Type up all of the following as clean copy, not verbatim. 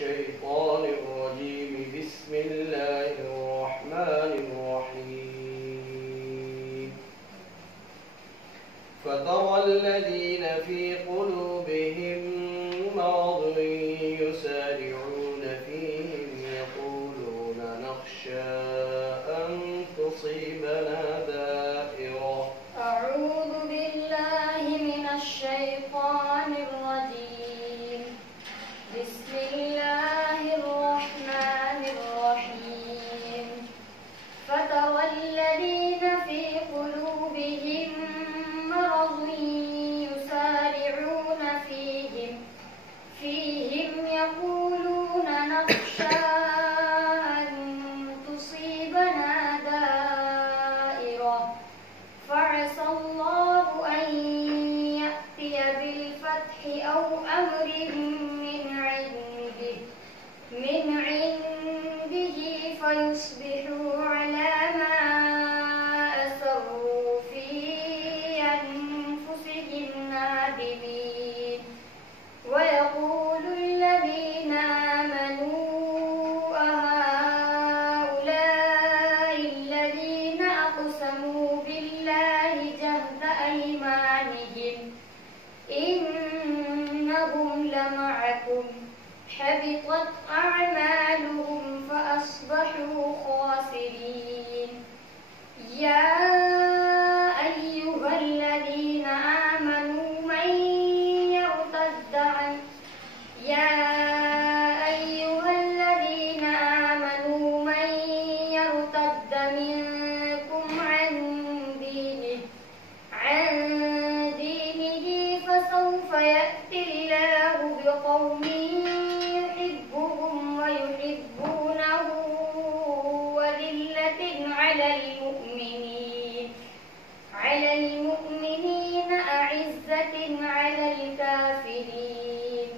الشيطان الرجيم. بسم الله الرحمن الرحيم. فترى الذين في قلوبهم مرض يسارعون فيهم يقولون نخشى أن تصيبنا دائرة. أعوذ بالله من الشيطان الرجيم. بسم الله الرحمن الرحيم. فترى الذين في قلوبهم مرض يسارعون فيهم يقولون نخشى أن تصيبنا دائرة فعسى الله أن يأتي بالفتح أو أمر من عنده فيصبحوا على ما أسروا في أنفسهم نادمين. ويقول الذين آمنوا أهؤلاء الذين أقسموا بالله جهد أيمانهم إنهم لمعكم حبطت أعمالهم فأصبحوا خاسرين. يا أيها الذين آمنوا من يرتد منكم عن دينه فسوف يأتي الله بقوم يحبهم ويحبونه وذلة على المؤمنين أعزة على الكافرين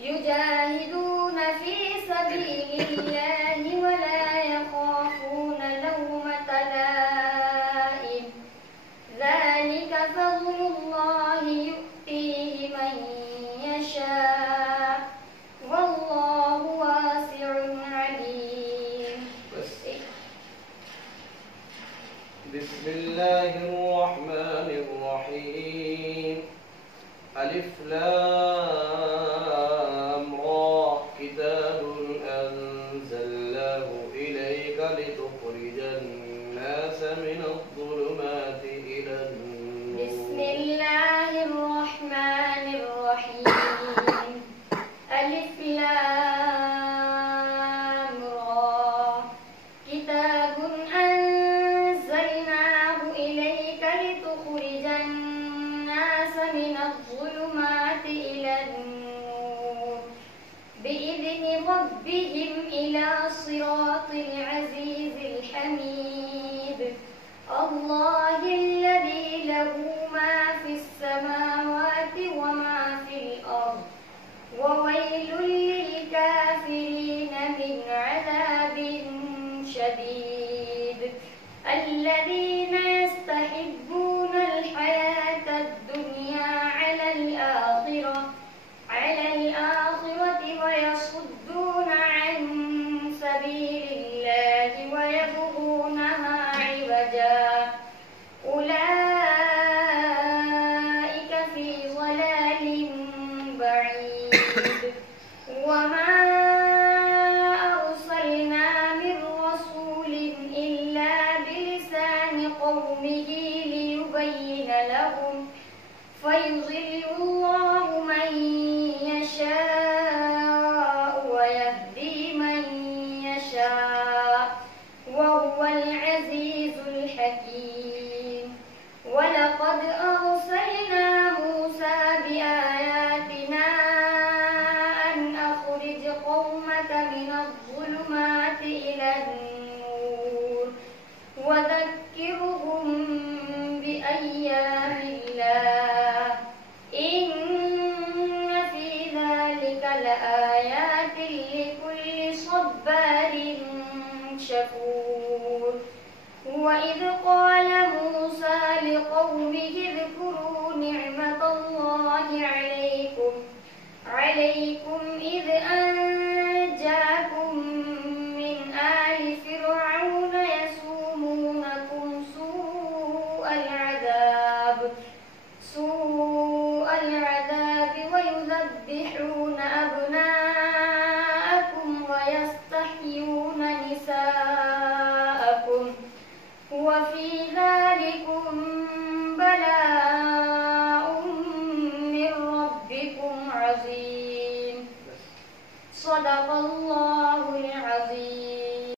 يجاهدون في سبيل الله ولا يخافون لومة لائم ذلك فضل الله يؤتيه من يشاء والله واسع عليم. بسم الله الرحمن الرحيم. ألف لام را. كتاب أنزلناه إليك لتخرج الناس من الظلمات إلى النور. بسم الله الرحمن الرحيم. ألف لام را. كتاب أنزلناه إليك لتخرج الناس من الظلمات إلى النور بإذن ربهم إلى صراط العزيز الحميد. الله الذي له ما في السماوات وما في الأرض وويل للكافرين من عذاب شديد. الذين يستحبون الحياة الدنيا على الآخرة ويصدون عن سبيل الله ويبغونها عوجا أولئك في ضلال بعيد. وما أرسلنا من رسول إلا بلسان قومه ليبين لهم فيضل الله من يشاء ويهدي من يشاء وهو العزيز الحكيم. ولقد أرسلنا موسى بآياتنا أن أخرج قومك من الظلمات إلى النور وذكرهم بأيام الله إن في ذلك لآيات لكل صبار شكور. وإذ قال